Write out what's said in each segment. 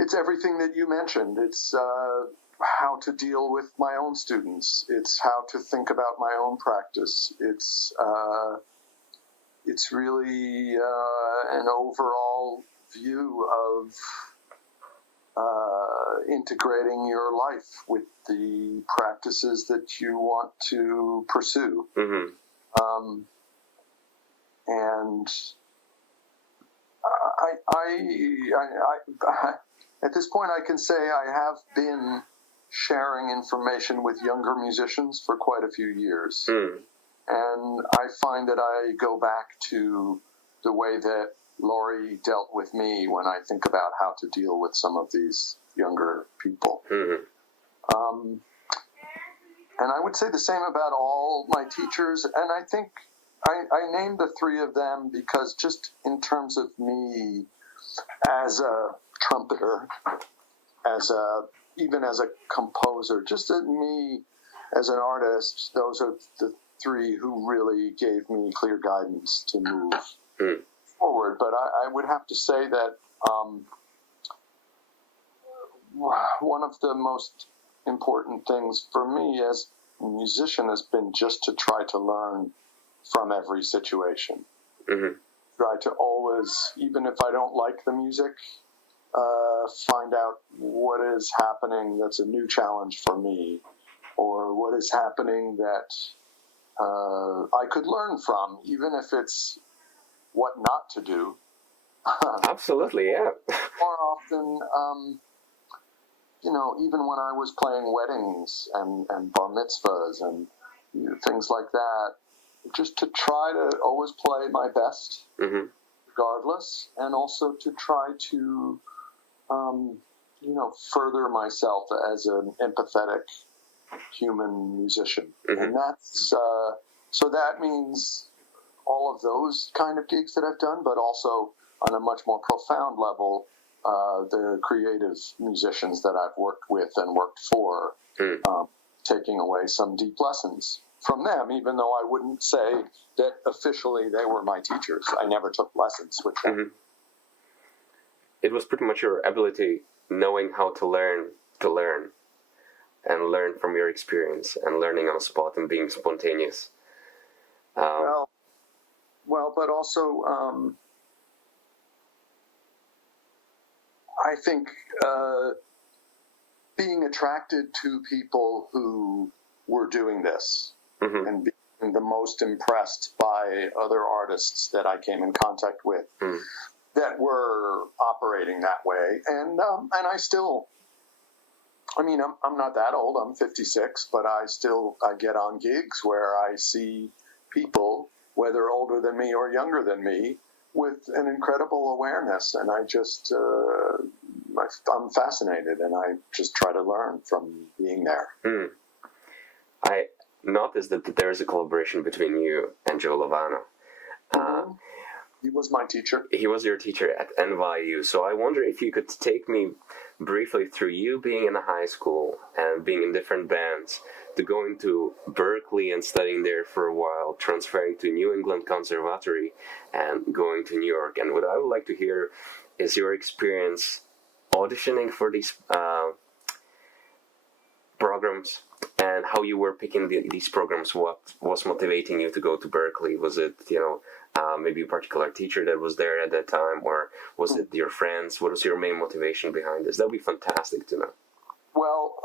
It's everything that you mentioned. It's how to deal with my own students. It's how to think about my own practice. It's really an overall view of integrating your life with the practices that you want to pursue. Mm-hmm. And I at this point, I can say I have been sharing information with younger musicians for quite a few years. Mm. And I find that I go back to the way that Laurie dealt with me when I think about how to deal with some of these younger people. Mm-hmm. And I would say the same about all my teachers. And I think I named the three of them because just in terms of me as a trumpeter, even as a composer, just me as an artist, those are the three who really gave me clear guidance to move forward. But I would have to say that one of the most important things for me as a musician has been just to try to learn from every situation. Mm-hmm. Try to always, even if I don't like the music, find out what is happening that's a new challenge for me, or what is happening that I could learn from, even if it's what not to do. Absolutely, yeah. More often, even when I was playing weddings and bar mitzvahs and things like that, just to try to always play my best, mm-hmm. regardless, and also to try to, further myself as an empathetic human musician. Mm-hmm. And that's, so that means all of those kind of gigs that I've done, but also on a much more profound level, the creative musicians that I've worked with and worked for, taking away some deep lessons from them, even though I wouldn't say that officially they were my teachers. I never took lessons with them. Mm-hmm. It was pretty much your ability, knowing how to learn, and learn from your experience, and learning on the spot and being spontaneous. Well, but also, I think being attracted to people who were doing this, mm-hmm. and being the most impressed by other artists that I came in contact with that were operating that way. And I still, I'm not that old, I'm 56, but I get on gigs where I see people, whether older than me or younger than me, with an incredible awareness. And I just, I'm fascinated, and I just try to learn from being there. I noticed that there is a collaboration between you and Joe Lovano. He was my teacher. He was your teacher at NYU. So I wonder if you could take me briefly through you being in a high school and being in different bands, to going to Berkeley and studying there for a while, transferring to New England Conservatory and going to New York. And what I would like to hear is your experience auditioning for these programs, and how you were picking these programs. What was motivating you to go to Berkeley? Was it, maybe a particular teacher that was there at that time, or was it your friends? What was your main motivation behind this? That would be fantastic to know. Well,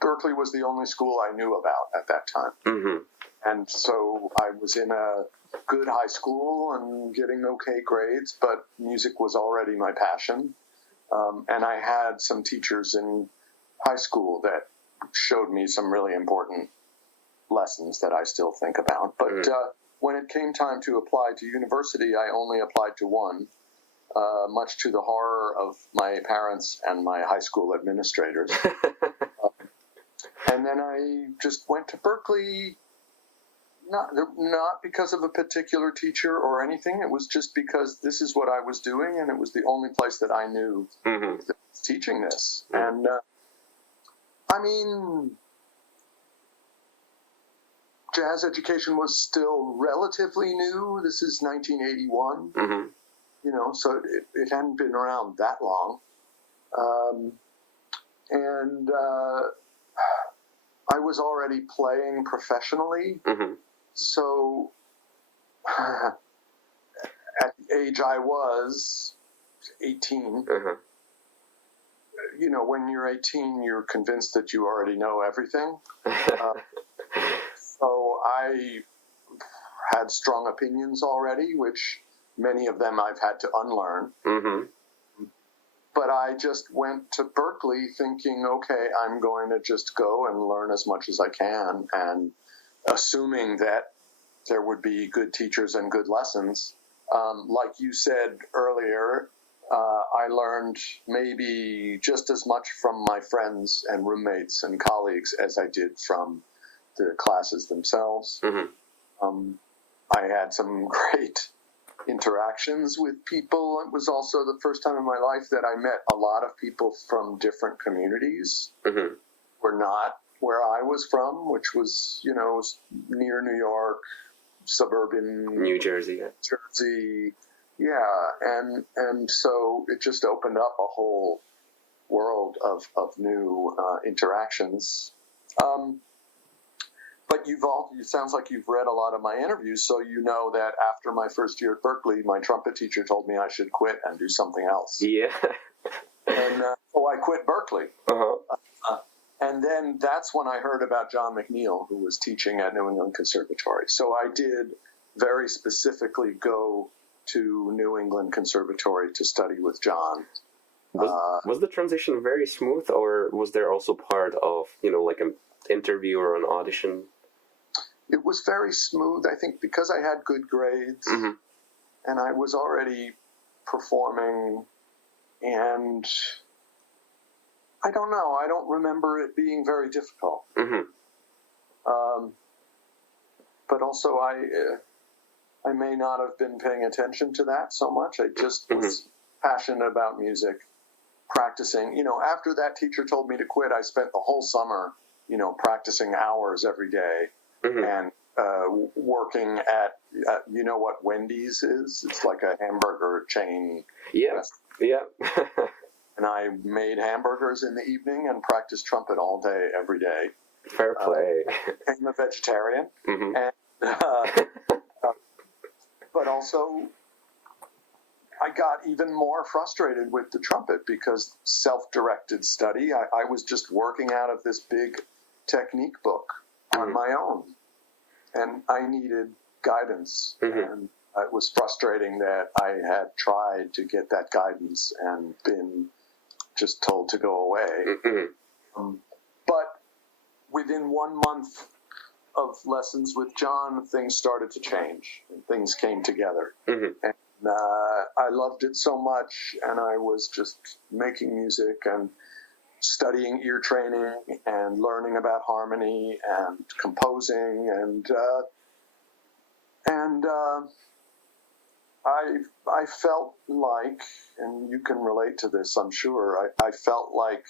Berkeley was the only school I knew about at that time. Mm-hmm. And so I was in a good high school and getting okay grades, but music was already my passion. And I had some teachers in high school that showed me some really important lessons that I still think about. But when it came time to apply to university, I only applied to one, much to the horror of my parents and my high school administrators. And then I just went to Berkeley, not because of a particular teacher or anything. It was just because this is what I was doing, and it was the only place that I knew that was teaching this. And I mean, jazz education was still relatively new. This is 1981, so it hadn't been around that long. And I was already playing professionally. So at the age I was, 18, when you're 18, you're convinced that you already know everything. So I had strong opinions already, which many of them I've had to unlearn. But I just went to Berkeley thinking, okay, I'm going to just go and learn as much as I can, and assuming that there would be good teachers and good lessons. Like you said earlier, I learned maybe just as much from my friends and roommates and colleagues as I did from the classes themselves. I had some great interactions with people. It was also the first time in my life that I met a lot of people from different communities. Were not where I was from, which was, near New York, suburban New Jersey. And so it just opened up a whole world of new interactions. But it sounds like you've read a lot of my interviews, so you know that after my first year at Berkeley, my trumpet teacher told me I should quit and do something else. Yeah. And so I quit Berkeley. And then that's when I heard about John McNeill, who was teaching at New England Conservatory. So I did very specifically go to New England Conservatory to study with John. Was the transition very smooth, or was there also part of, like an interview or an audition? It was very smooth, I think, because I had good grades, and I was already performing, and I don't know, I don't remember it being very difficult. But also I may not have been paying attention to that so much. I just was passionate about music, practicing. After that teacher told me to quit, I spent the whole summer, practicing hours every day, and working at, what Wendy's is? It's like a hamburger chain. Yeah. And I made hamburgers in the evening and practiced trumpet all day, every day. Fair play. I'm a vegetarian. And, but also, I got even more frustrated with the trumpet because self-directed study, I was just working out of this big technique book on my own. And I needed guidance. And it was frustrating that I had tried to get that guidance and been just told to go away. But within 1 month of lessons with John, things started to change. And things came together. And I loved it so much, and I was just making music and studying ear training and learning about harmony and composing, and I felt like, and you can relate to this, I'm sure, I felt like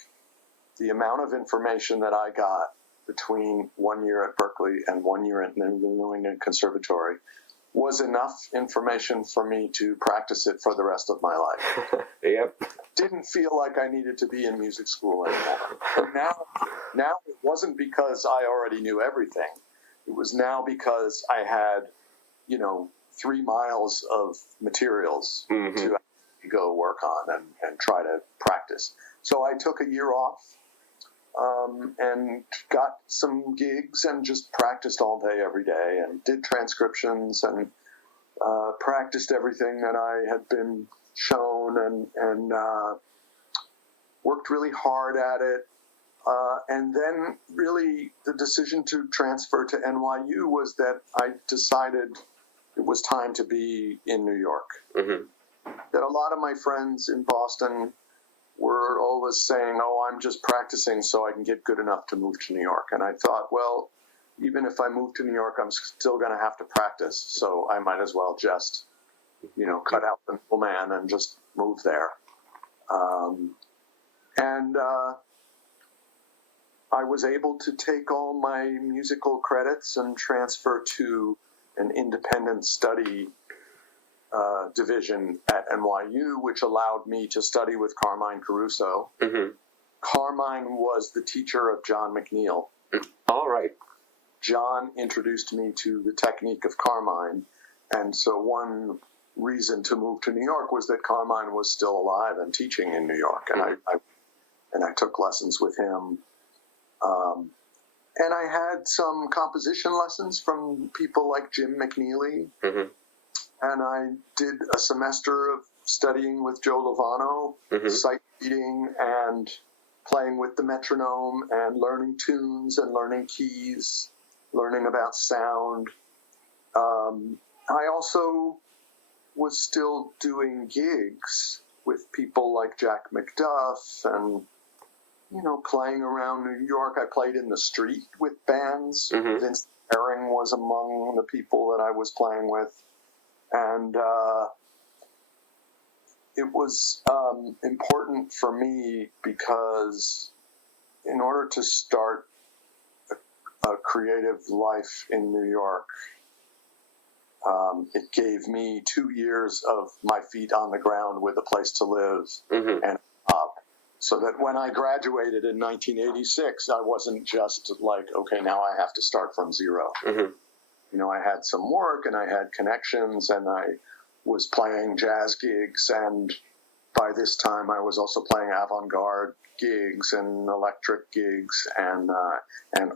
the amount of information that I got between 1 year at Berkeley and 1 year at the New England Conservatory was enough information for me to practice it for the rest of my life. Didn't feel like I needed to be in music school anymore. And now it wasn't because I already knew everything. It was now because I had, 3 miles of materials to go work on and try to practice. So I took a year off and got some gigs and just practiced all day, every day, and did transcriptions and practiced everything that I had been shown and worked really hard at it. And then really the decision to transfer to NYU was that I decided it was time to be in New York. That a lot of my friends in Boston were always saying, "Oh, I'm just practicing so I can get good enough to move to New York." And I thought, well, even if I move to New York, I'm still going to have to practice. So I might as well just, cut out the middleman and just move there. And I was able to take all my musical credits and transfer to an independent study division at NYU, which allowed me to study with Carmine Caruso. Mm-hmm. Carmine was the teacher of John McNeill. All right. John introduced me to the technique of Carmine, and so one reason to move to New York was that Carmine was still alive and teaching in New York, and I took lessons with him. And I had some composition lessons from people like Jim McNeely. Mm-hmm. And I did a semester of studying with Joe Lovano, sight reading and playing with the metronome and learning tunes and learning keys, learning about sound. I also was still doing gigs with people like Jack McDuff and, playing around New York. I played in the street with bands. Mm-hmm. Vince Herring was among the people that I was playing with. And it was important for me because in order to start a creative life in New York, it gave me 2 years of my feet on the ground with a place to live and a job. So that when I graduated in 1986, I wasn't just like, okay, now I have to start from zero. Mm-hmm. I had some work and I had connections and I was playing jazz gigs, and by this time I was also playing avant-garde gigs and electric gigs and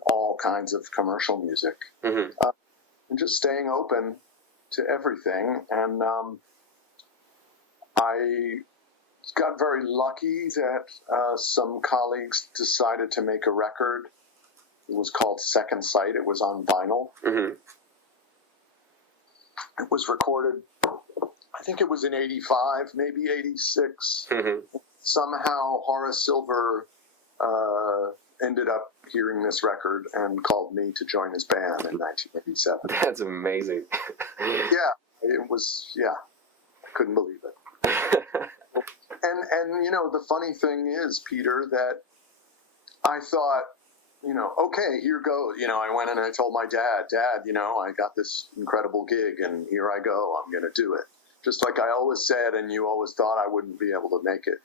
all kinds of commercial music. Mm-hmm. And just staying open to everything. And I got very lucky that some colleagues decided to make a record. It was called Second Sight. It was on vinyl. Mm-hmm. It was recorded, I think it was in 85, maybe 86. Mm-hmm. Somehow Horace Silver ended up hearing this record and called me to join his band in 1987. That's amazing. Yeah, it was, I couldn't believe it. And the funny thing is, Peter, that I thought, okay, here goes. I went and I told my dad, I got this incredible gig and here I go. I'm going to do it. Just like I always said, and you always thought I wouldn't be able to make it.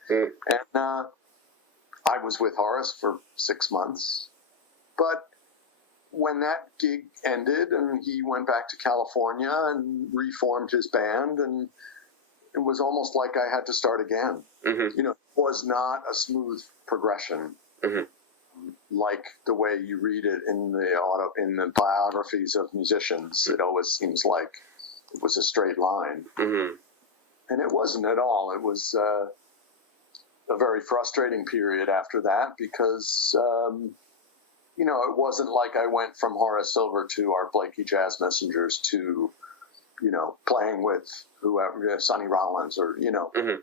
And I was with Horace for 6 months. But when that gig ended and he went back to California and reformed his band, and it was almost like I had to start again. Mm-hmm. It was not a smooth progression. Mm-hmm. Like the way you read it in the biographies of musicians. It always seems like it was a straight line. Mm-hmm. And it wasn't at all. It was a very frustrating period after that because, it wasn't like I went from Horace Silver to our Blakey Jazz Messengers to, playing with whoever, Sonny Rollins or, Mm-hmm.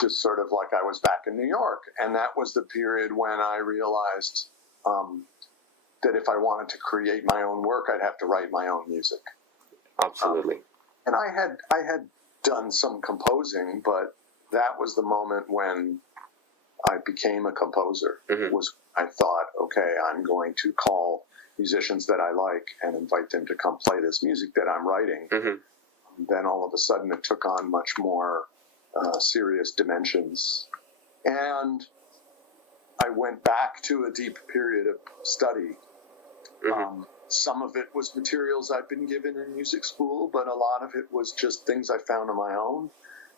just sort of like I was back in New York. And that was the period when I realized that if I wanted to create my own work, I'd have to write my own music. Absolutely. And I had done some composing, but that was the moment when I became a composer. Mm-hmm. I thought, okay, I'm going to call musicians that I like and invite them to come play this music that I'm writing. Mm-hmm. Then all of a sudden it took on much more serious dimensions. And I went back to a deep period of study. Mm-hmm. Some of it was materials I'd been given in music school, but a lot of it was just things I found on my own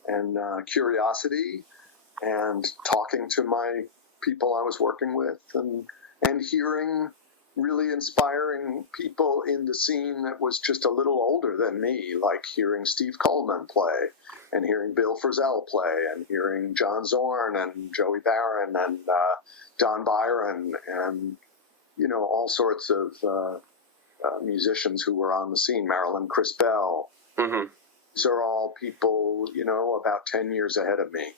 and curiosity and talking to my people I was working with and hearing really inspiring people in the scene that was just a little older than me, like hearing Steve Coleman play and hearing Bill Frisell play and hearing John Zorn and Joey Barron and Don Byron and, all sorts of musicians who were on the scene, Marilyn Chris Bell. Mm-hmm. These are all people, about 10 years ahead of me.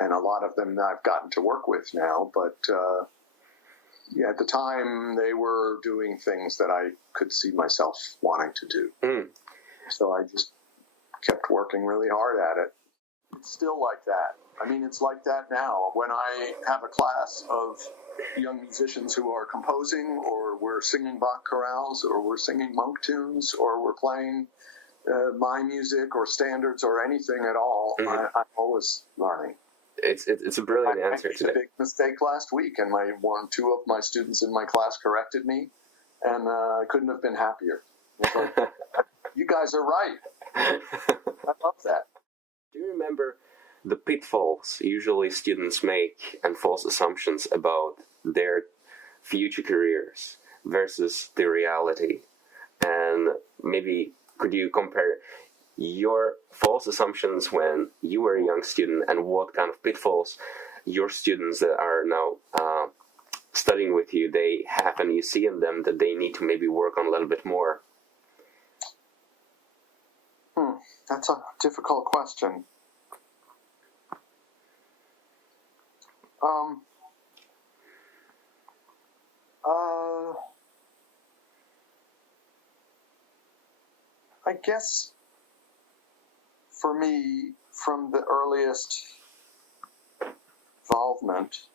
and a lot of them I've gotten to work with now, but yeah, at the time they were doing things that I could see myself wanting to do. So I just kept working really hard at it. It's still like that. I mean, it's like that now. When I have a class of young musicians who are composing, or we're singing Bach chorales, or we're singing monk tunes, or we're playing my music or standards or anything at all, I'm always learning. It's a brilliant answer to that. I made a big mistake last week, and two of my students in my class corrected me, and I couldn't have been happier. Like, you guys are right. I love that. Do you remember the pitfalls usually students make and false assumptions about their future careers versus the reality? And maybe could you compare your false assumptions when you were a young student and what kind of pitfalls your students that are now studying with you, they have, and you see in them that they need to maybe work on a little bit more? That's a difficult question. I guess for me, from the earliest involvement,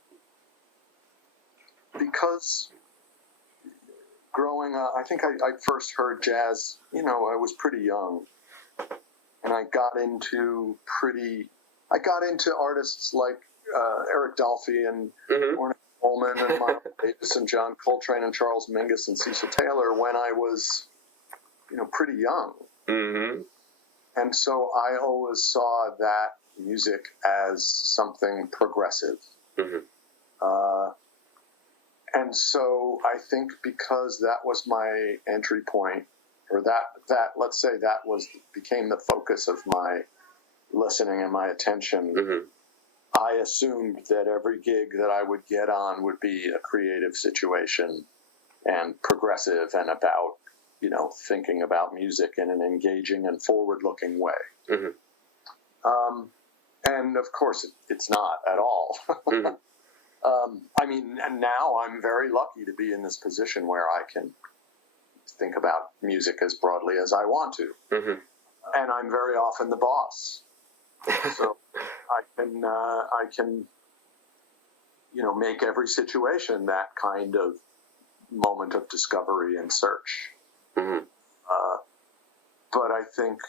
because growing up, I think I first heard jazz, I was pretty young, and I got into artists like Eric Dolphy and Ornette Coleman and Miles Davis and John Coltrane and Charles Mingus and Cecil Taylor when I was, pretty young. And so I always saw that music as something progressive. And so I think because that was my entry point, or that let's say that became the focus of my listening and my attention, I assumed that every gig that I would get on would be a creative situation and progressive and about, thinking about music in an engaging and forward-looking way. And of course, it's not at all. I mean, and now I'm very lucky to be in this position where I can think about music as broadly as I want to. And I'm very often the boss. So I can, make every situation that kind of moment of discovery and search. But I think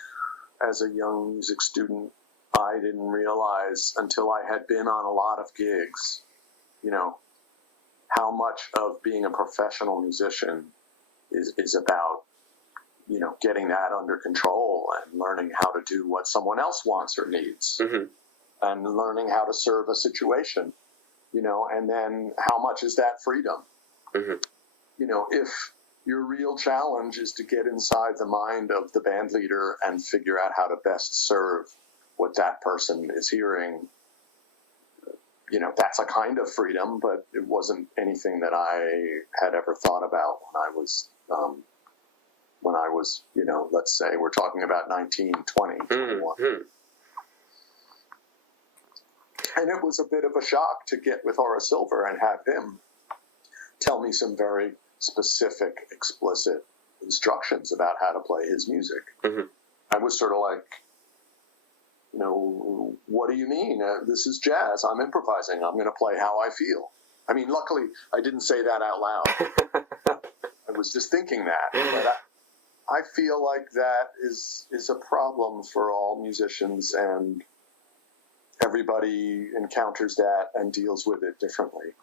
as a young music student, I didn't realize until I had been on a lot of gigs, how much of being a professional musician is about, getting that under control and learning how to do what someone else wants or needs, and learning how to serve a situation, and then how much is that freedom? If your real challenge is to get inside the mind of the band leader and figure out how to best serve what that person is hearing, that's a kind of freedom, but it wasn't anything that I had ever thought about when I was, let's say we're talking about 19, 20, 21. And it was a bit of a shock to get with Horace Silver and have him tell me some very specific, explicit instructions about how to play his music. I was sort of like, what do you mean? This is jazz. I'm improvising. I'm going to play how I feel. I mean, luckily, I didn't say that out loud. I was just thinking that. But I feel like that is a problem for all musicians, and everybody encounters that and deals with it differently.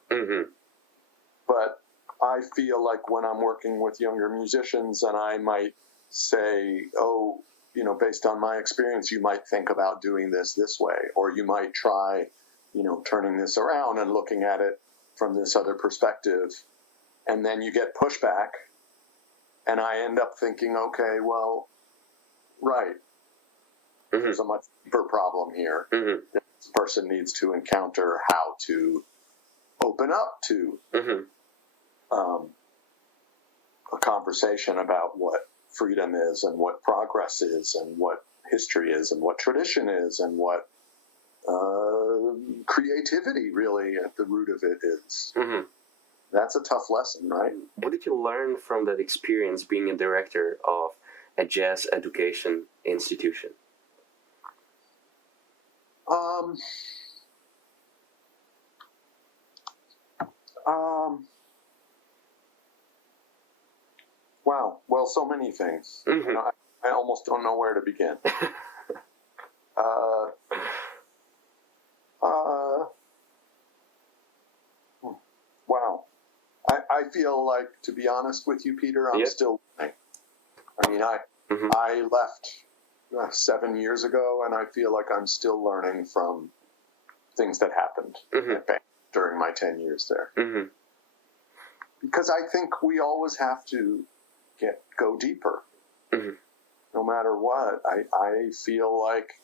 But I feel like when I'm working with younger musicians and I might say, based on my experience, you might think about doing this way, or you might try, turning this around and looking at it from this other perspective. And then you get pushback, and I end up thinking, okay, well, right. There's a much deeper problem here. This person needs to encounter how to open up to a conversation about what freedom is and what progress is and what history is and what tradition is and what creativity really at the root of it is. Mm-hmm. That's a tough lesson, right? What did you learn from that experience being a director of a jazz education institution? Wow. Well, so many things. Mm-hmm. I almost don't know where to begin. Wow. I feel like, to be honest with you, Peter, I'm still learning. I mean, I left 7 years ago, and I feel like I'm still learning from things that happened during my 10 years there. Mm-hmm. Because I think we always have to go deeper. Mm-hmm. No matter what. I feel like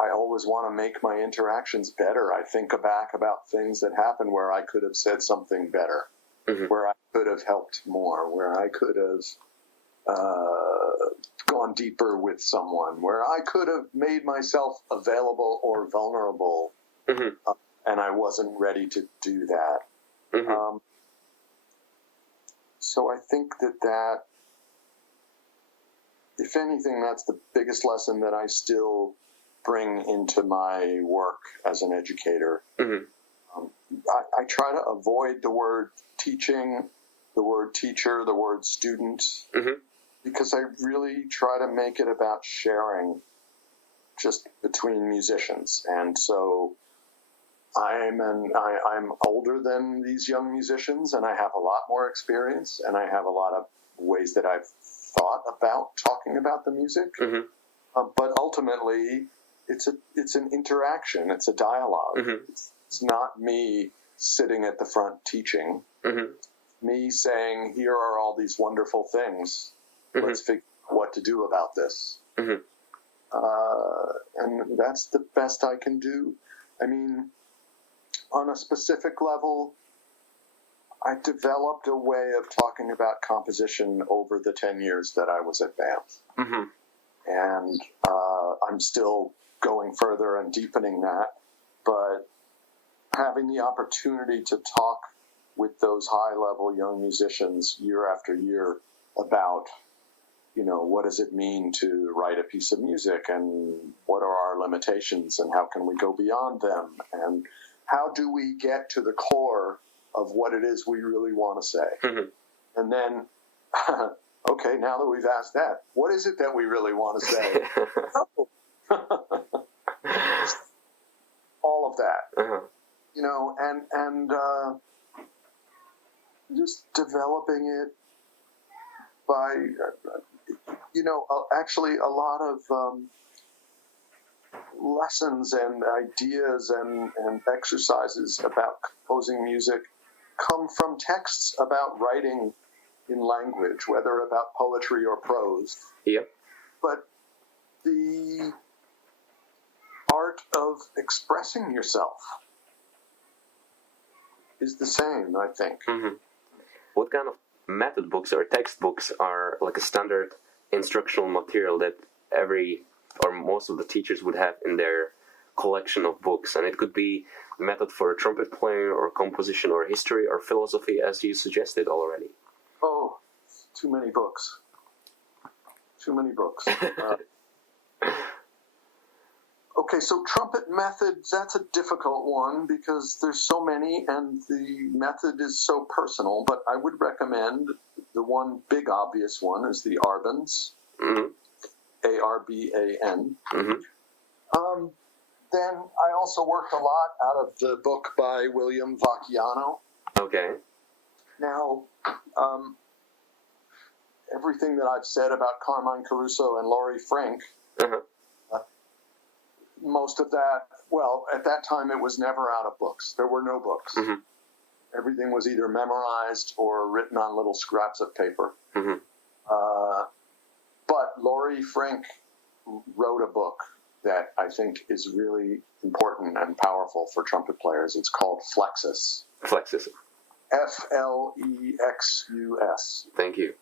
I always want to make my interactions better. I think back about things that happened where I could have said something better, where I could have helped more, where I could have gone deeper with someone, where I could have made myself available or vulnerable, and I wasn't ready to do that. Mm-hmm. So I think that, if anything, that's the biggest lesson that I still bring into my work as an educator. Mm-hmm. I try to avoid the word teaching, the word teacher, the word student, because I really try to make it about sharing just between musicians. And so I'm older than these young musicians, and I have a lot more experience, and I have a lot of ways that I've thought about talking about the music. But ultimately, it's an interaction. It's a dialogue. It's not me sitting at the front teaching. Me saying, here are all these wonderful things. Let's figure out what to do about this. And that's the best I can do. I mean, on a specific level, I developed a way of talking about composition over the 10 years that I was at Banff. And I'm still going further and deepening that. But having the opportunity to talk with those high-level young musicians year after year about, what does it mean to write a piece of music, and what are our limitations, and how can we go beyond them, and how do we get to the core of what it is we really want to say. And then, okay, now that we've asked that, what is it that we really want to say? All of that, and just developing it by, actually a lot of lessons and ideas and exercises about composing music come from texts about writing in language, whether about poetry or prose. Yep. But the art of expressing yourself is the same, I think. What kind of method books or textbooks are like a standard instructional material that every or most of the teachers would have in their collection of books? And it could be a method for a trumpet player, or composition, or history, or philosophy, as you suggested already. Oh, too many books. Too many books. Okay, so trumpet methods, that's a difficult one because there's so many and the method is so personal, but I would recommend the one big obvious one is the Arbans, A-R-B-A-N. Then I also worked a lot out of the book by William Vacchiano. Okay. Now, everything that I've said about Carmine Caruso and Laurie Frank, most of that, well, at that time it was never out of books. There were no books. Everything was either memorized or written on little scraps of paper. But Laurie Frank wrote a book that I think is really important and powerful for trumpet players. It's called Flexus. Flexus. Flexus. Thank you.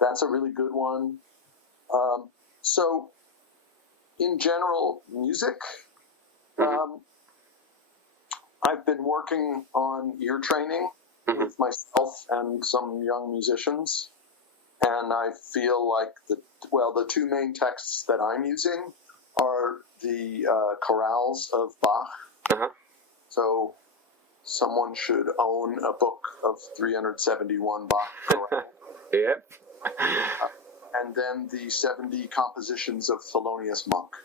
That's a really good one. So in general, music. I've been working on ear training with myself and some young musicians, and I feel like the two main texts that I'm using are the chorales of Bach. So someone should own a book of 371 Bach chorales. Yep. And then the 70 compositions of Thelonious Monk.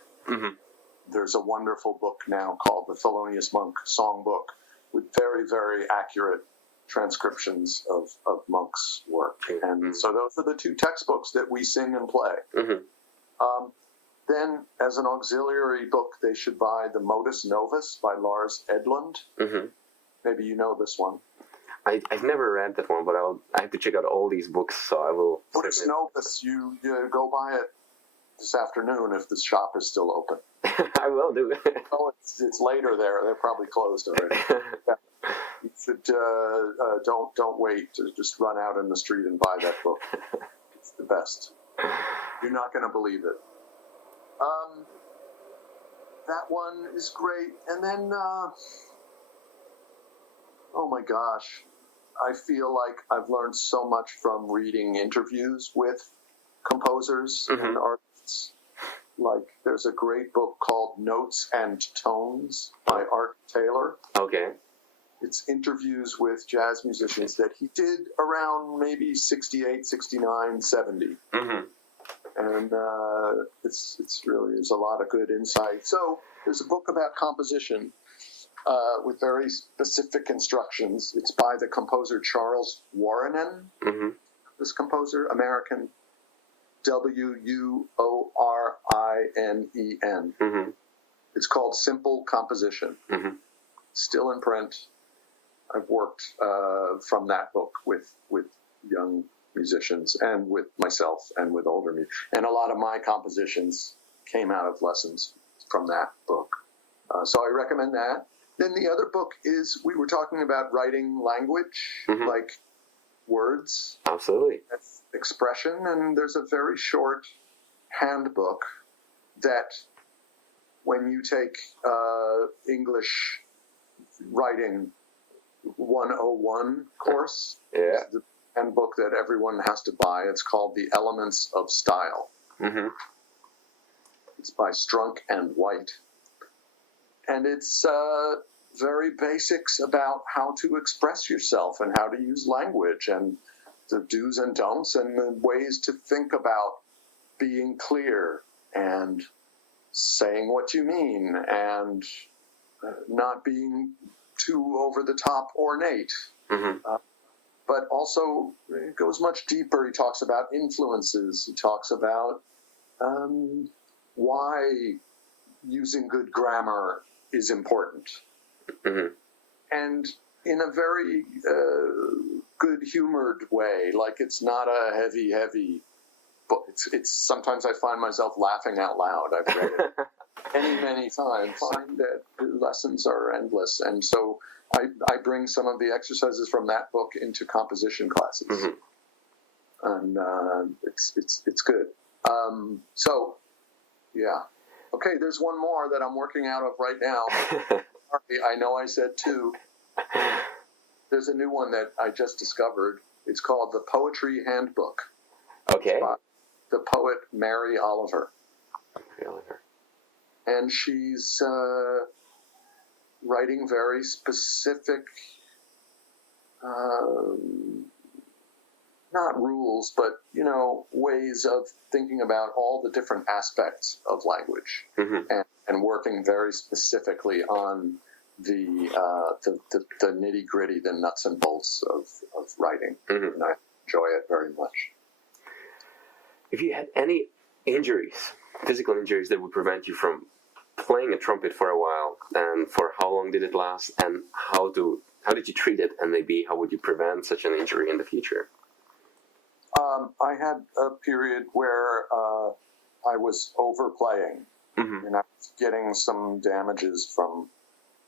There's a wonderful book now called the Thelonious Monk Songbook with very, very accurate transcriptions of Monk's work. And so those are the two textbooks that we sing and play. Then, as an auxiliary book, they should buy the Modus Novus by Lars Edlund. Maybe you know this one. I've never read that one, but I have to check out all these books, so I will. Modus Novus, you go buy it this afternoon if the shop is still open. I will do it. Oh, it's later there. They're probably closed already. You should don't wait to just run out in the street and buy that book. It's the best. You're not going to believe it. That one is great. And then, oh my gosh, I feel like I've learned so much from reading interviews with composers and artists. Like, there's a great book called Notes and Tones by Art Taylor. Okay. It's interviews with jazz musicians that he did around maybe 68, 69, 70. And it's really, there's a lot of good insight. So there's a book about composition with very specific instructions. It's by the composer Charles Warrinen, this composer, American, Worrinen. It's called Simple Composition. Still in print. I've worked from that book with young musicians and with myself and with older musicians. And a lot of my compositions came out of lessons from that book. So I recommend that. Then the other book is, we were talking about writing language, like words. Absolutely. Expression. And there's a very short handbook that when you take English writing 101 course, the handbook that everyone has to buy. It's called The Elements of Style. It's by Strunk and White. And it's very basics about how to express yourself and how to use language and the do's and don'ts and the ways to think about being clear and saying what you mean and not being too over-the-top ornate. But also, it goes much deeper. He talks about influences. He talks about why using good grammar is important. And in a very good-humored way. Like, it's not a heavy book. It's sometimes I find myself laughing out loud. I've read it many times. I find that the lessons are endless. And so I bring some of the exercises from that book into composition classes. And it's good. So, yeah. Okay, there's one more that I'm working out of right now. Sorry, I know I said two. There's a new one that I just discovered. It's called The Poetry Handbook. Okay. By the poet Mary Oliver. And she's writing very specific, not rules, but, ways of thinking about all the different aspects of language and working very specifically on the nitty-gritty, the nuts and bolts of writing. And I enjoy it very much. If you had any injuries, physical injuries that would prevent you from playing a trumpet for a while, and for how long did it last, and how did you treat it, and maybe how would you prevent such an injury in the future? I had a period where I was overplaying, and I was getting some damages from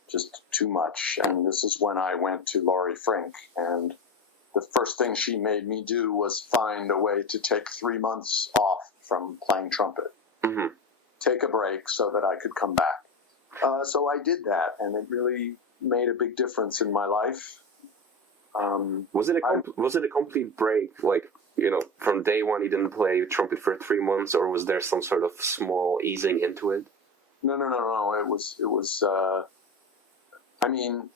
just too much, and this is when I went to Laurie Frink, and the first thing she made me do was find a way to take 3 months off from playing trumpet. take a break so that I could come back. So I did that, and it really made a big difference in my life. Was it a complete break? Like, from day one you didn't play trumpet for 3 months, or was there some sort of small easing into it? No. It was. I mean,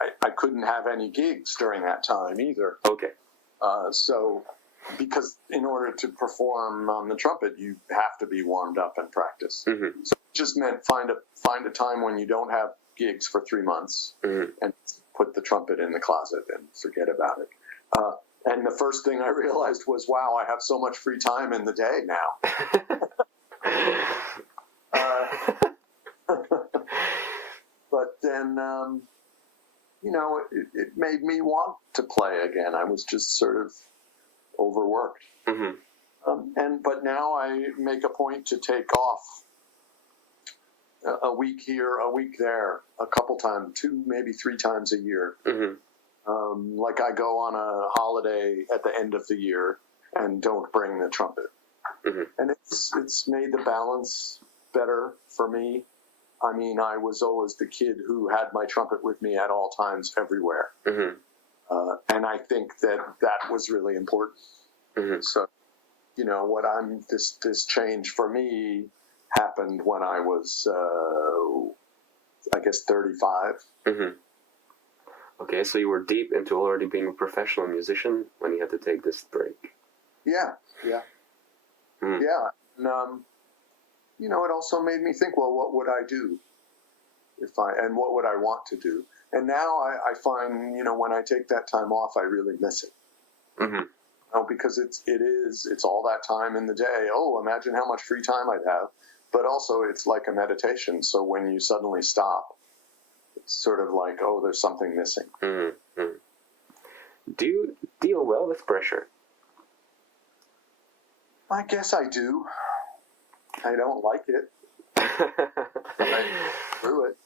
I couldn't have any gigs during that time either. Okay. So, because in order to perform on the trumpet, you have to be warmed up and practice. Mm-hmm. So it just meant find a time when you don't have gigs for 3 months, and put the trumpet in the closet and forget about it. And the first thing I realized was, wow, I have so much free time in the day now. But then, it made me want to play again. I was just sort of overworked. Mm-hmm. But now I make a point to take off a week here, a week there, a couple times, 2, maybe 3 times a year. Mm-hmm. Like I go on a holiday at the end of the year and don't bring the trumpet. Mm-hmm. And it's made the balance better for me. I mean, I was always the kid who had my trumpet with me at all times, everywhere. Mm-hmm. And I think that was really important. Mm-hmm. So, this change for me happened when I was, I guess, 35. Mm-hmm. Okay, so you were deep into already being a professional musician when you had to take this break. Yeah. Mm. Yeah. And, it also made me think, well, what would I do and what would I want to do? And now I find, when I take that time off, I really miss it. Mm-hmm. Because it's all that time in the day. Oh, imagine how much free time I'd have. But also it's like a meditation. So when you suddenly stop, it's sort of like, oh, there's something missing. Mm-hmm. Do you deal well with pressure? I guess I do. I don't like it. I through it.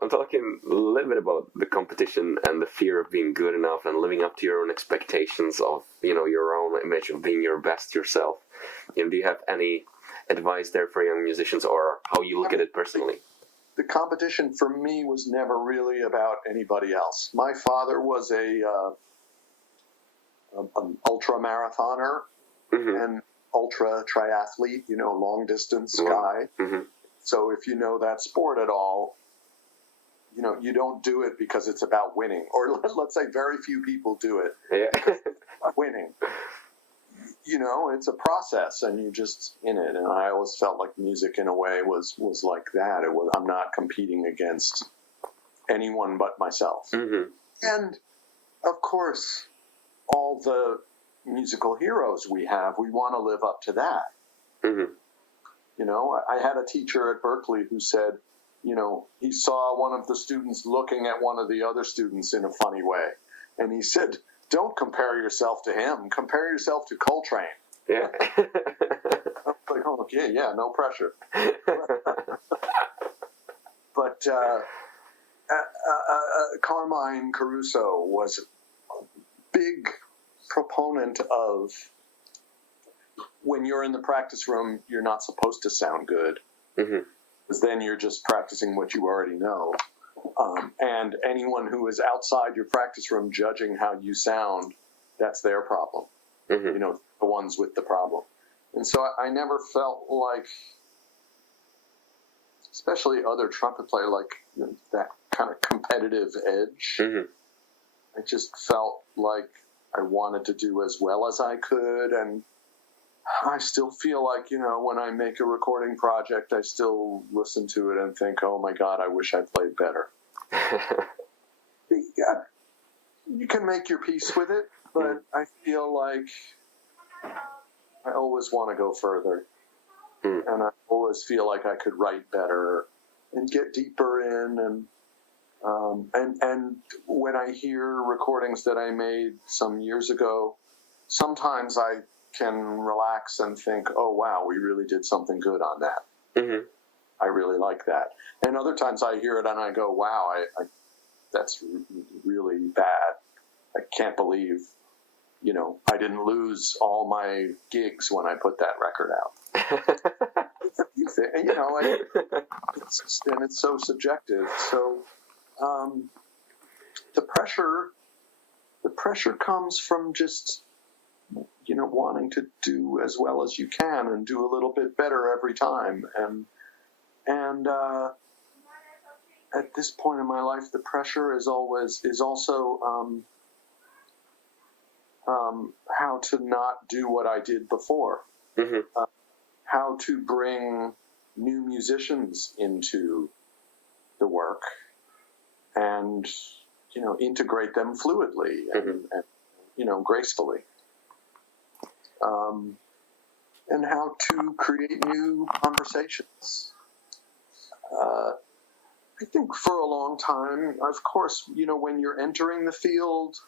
I'm talking a little bit about the competition and the fear of being good enough and living up to your own expectations of, your own image of being your best yourself. Do you have any advice there for young musicians, or how you look at it personally? The competition for me was never really about anybody else. My father was an ultra marathoner and ultra triathlete, long distance guy. Mm-hmm. So if you know that sport at all, you don't do it because it's about winning. Or let's say very few people do it because it's about winning. It's a process, and you're just in it. And I always felt like music, in a way, was like that. I'm not competing against anyone but myself. Mm-hmm. And of course, all the musical heroes we want to live up to that. Mm-hmm. I had a teacher at Berkeley who said, he saw one of the students looking at one of the other students in a funny way. And he said, don't compare yourself to him. Compare yourself to Coltrane. Yeah. I was like, oh, okay, yeah, no pressure. But Carmine Caruso was a big proponent of, when you're in the practice room, you're not supposed to sound good. Mm-hmm. Because then you're just practicing what you already know. And anyone who is outside your practice room judging how you sound, that's their problem. Mm-hmm. The ones with the problem. And so I never felt like, especially other trumpet player, like that kind of competitive edge. Mm-hmm. I just felt like I wanted to do as well as I could, and I still feel like, when I make a recording project, I still listen to it and think, oh my God, I wish I played better. Yeah, you can make your peace with it, but I feel like I always want to go further. And I always feel like I could write better and get deeper in. And when I hear recordings that I made some years ago, sometimes I can relax and think, oh, wow, we really did something good on that. Mm-hmm. I really like that. And other times I hear it and I go, wow, that's really bad. I can't believe, I didn't lose all my gigs when I put that record out. you think? And, it's so subjective. So the pressure comes from just, wanting to do as well as you can and do a little bit better every time. And at this point in my life, the pressure is also how to not do what I did before. Mm-hmm. How to bring new musicians into the work and, integrate them fluidly and gracefully. And how to create new conversations. I think for a long time, of course, when you're entering the field,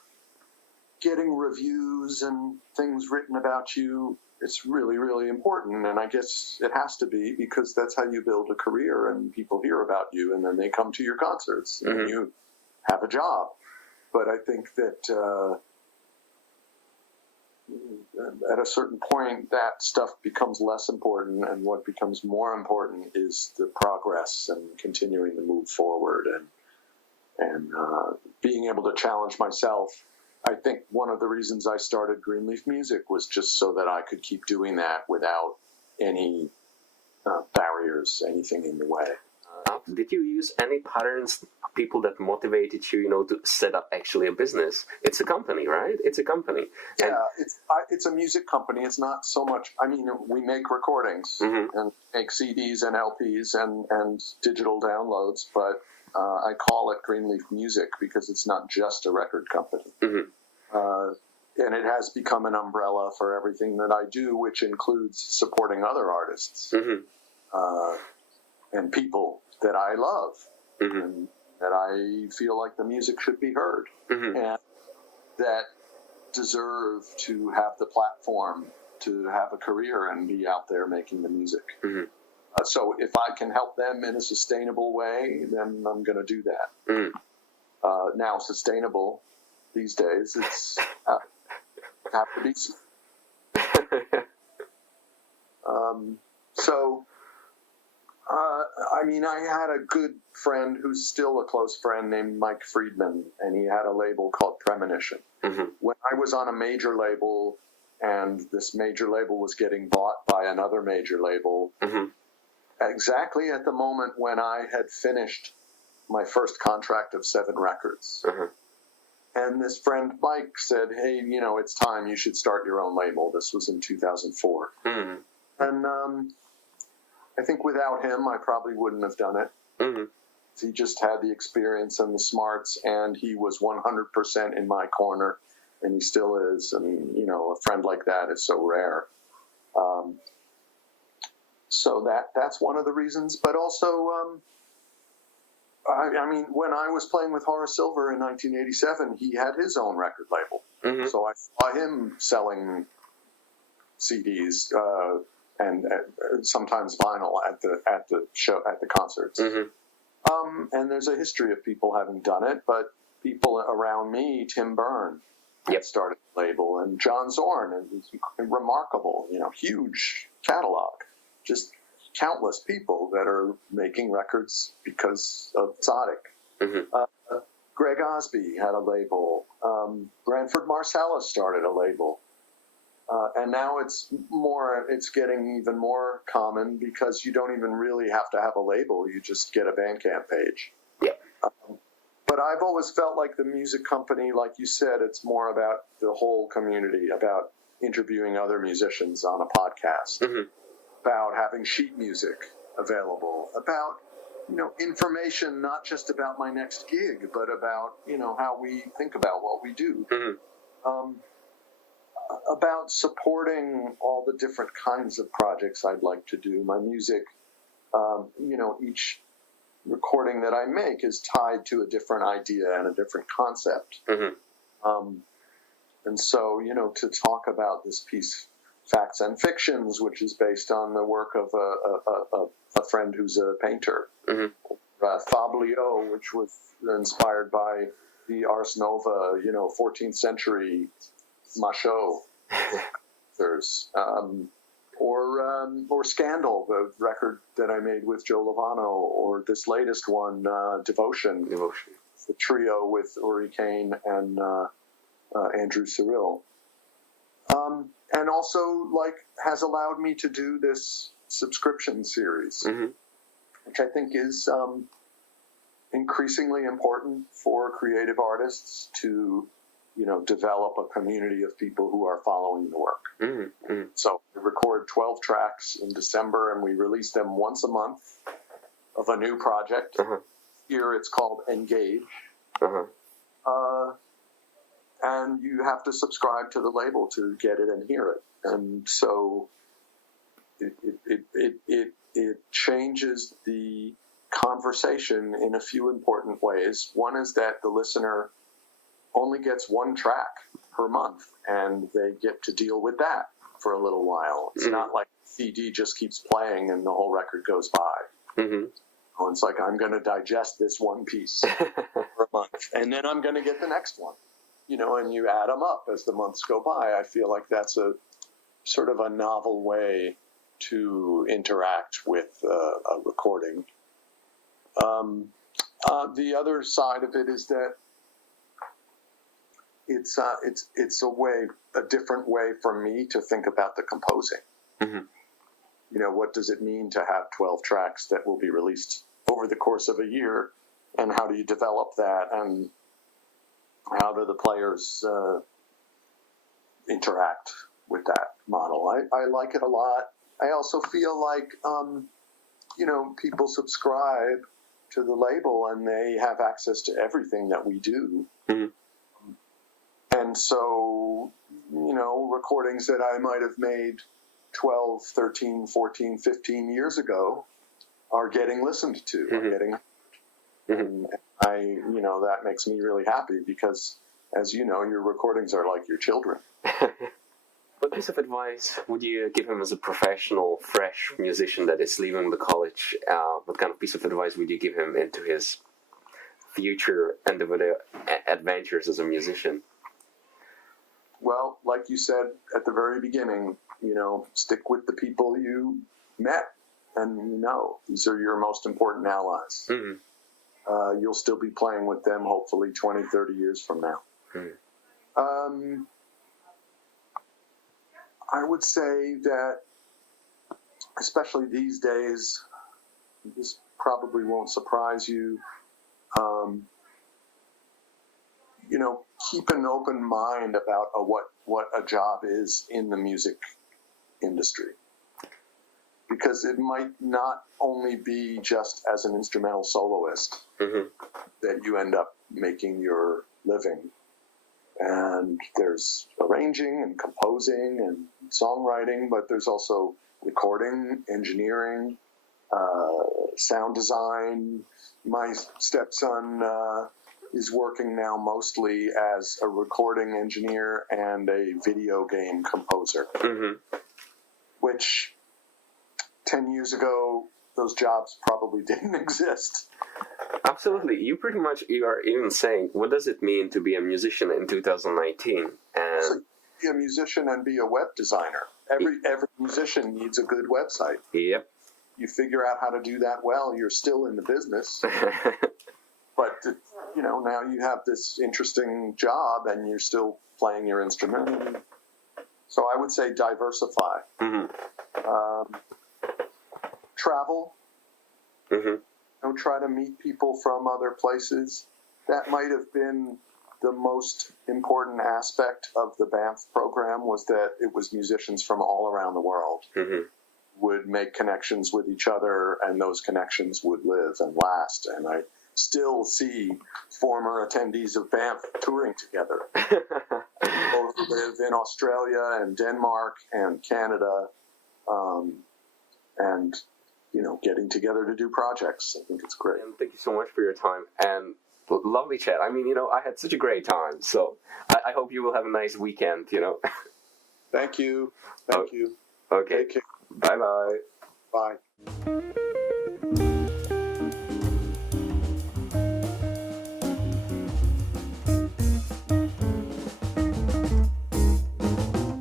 getting reviews and things written about you, it's really, really important. And I guess it has to be, because that's how you build a career, and people hear about you and then they come to your concerts and you have a job. But I think that at a certain point, that stuff becomes less important, and what becomes more important is the progress and continuing to move forward and being able to challenge myself. I think one of the reasons I started Greenleaf Music was just so that I could keep doing that without any barriers, anything in the way. Did you use any patterns, people that motivated you, to set up actually a business? It's a company, right? It's a company. Yeah, it's a music company. It's not so much. I mean, we make recordings and make CDs and LPs and digital downloads, but I call it Greenleaf Music because it's not just a record company. And it has become an umbrella for everything that I do, which includes supporting other artists and people that I love and that I feel like the music should be heard and that deserve to have the platform to have a career and be out there making the music. So if I can help them in a sustainable way, then I'm going to do that. Now, sustainable these days, it's have to be. I had a good friend who's still a close friend named Mike Friedman, and he had a label called Premonition. When I was on a major label, and this major label was getting bought by another major label, exactly at the moment when I had finished my first contract of 7 records. And this friend, Mike, said, hey, it's time. You should start your own label. This was in 2004. And I think without him, I probably wouldn't have done it. He just had the experience and the smarts, and he was 100% in my corner, and he still is. And, a friend like that is so rare. So that's one of the reasons. But also, when I was playing with Horace Silver in 1987, he had his own record label. So I saw him selling CDs and sometimes vinyl at the show, at the concerts. And there's a history of people having done it, but people around me, Tim Byrne, started the label, and John Zorn, and remarkable, huge catalog, just countless people that are making records because of Tzaddik. Greg Osby had a label. Branford Marsalis started a label. And now it's getting even more common because you don't even really have to have a label. You just get a Bandcamp page. But I've always felt like the music company, like you said, it's more about the whole community, about interviewing other musicians on a podcast, about having sheet music available, about, information not just about my next gig, but about, how we think about what we do. About supporting all the different kinds of projects I'd like to do. My music, each recording that I make is tied to a different idea and a different concept. And so, to talk about this piece, Facts and Fictions, which is based on the work of a friend who's a painter. Fablio, which was inspired by the Ars Nova, 14th century Machaut. or Scandal, the record that I made with Joe Lovano, or this latest one, Devotion, the trio with Caine and Andrew Cyril. And also, has allowed me to do this subscription series, which I think is increasingly important for creative artists to, develop a community of people who are following the work. So we record 12 tracks in December, and we release them once a month of a new project. Here it's called Engage. And you have to subscribe to the label to get it and hear it. And so it changes the conversation in a few important ways. One is that the listener only gets one track per month, and they get to deal with that for a little while. It's not like CD just keeps playing and the whole record goes by. It's like, I'm going to digest this one piece for a month, and then I'm going to get the next one. And you add them up as the months go by. I feel like that's a sort of a novel way to interact with a recording. The other side of it is that it's a different way for me to think about the composing. What does it mean to have 12 tracks that will be released over the course of a year, and how do you develop that, and how do the players interact with that model? I like it a lot. I also feel like, people subscribe to the label and they have access to everything that we do. And so, recordings that I might have made 12, 13, 14, 15 years ago are getting listened to, are getting. And that makes me really happy because, as you know, your recordings are like your children. What piece of advice would you give him as a professional, fresh musician that is leaving the college? What kind of piece of advice would you give him into his future and adventures as a musician? Well, like you said at the very beginning, stick with the people you met, and these are your most important allies. You'll still be playing with them, hopefully 20, 30 years from now. I would say that, especially these days, this probably won't surprise you, keep an open mind about what a job is in the music industry. Because it might not only be just as an instrumental soloist that you end up making your living. And there's arranging and composing and songwriting, but there's also recording, engineering, sound design. My stepson is working now mostly as a recording engineer and a video game composer, which 10 years ago, those jobs probably didn't exist. Absolutely. You are even saying, what does it mean to be a musician in 2019? And so be a musician and be a web designer. Every musician needs a good website. Yep. You figure out how to do that well, you're still in the business. But, now you have this interesting job and you're still playing your instrument. So I would say diversify. Travel. Don't try to meet people from other places. That might have been the most important aspect of the Banff program, was that it was musicians from all around the world would make connections with each other, and those connections would live and last. And I still see former attendees of Banff touring together. Both live in Australia and Denmark and Canada, and getting together to do projects. I think it's great. And thank you so much for your time and lovely chat. I mean, I had such a great time. So I hope you will have a nice weekend. Thank you. Thank you. Okay. Take care. Bye-bye. Bye.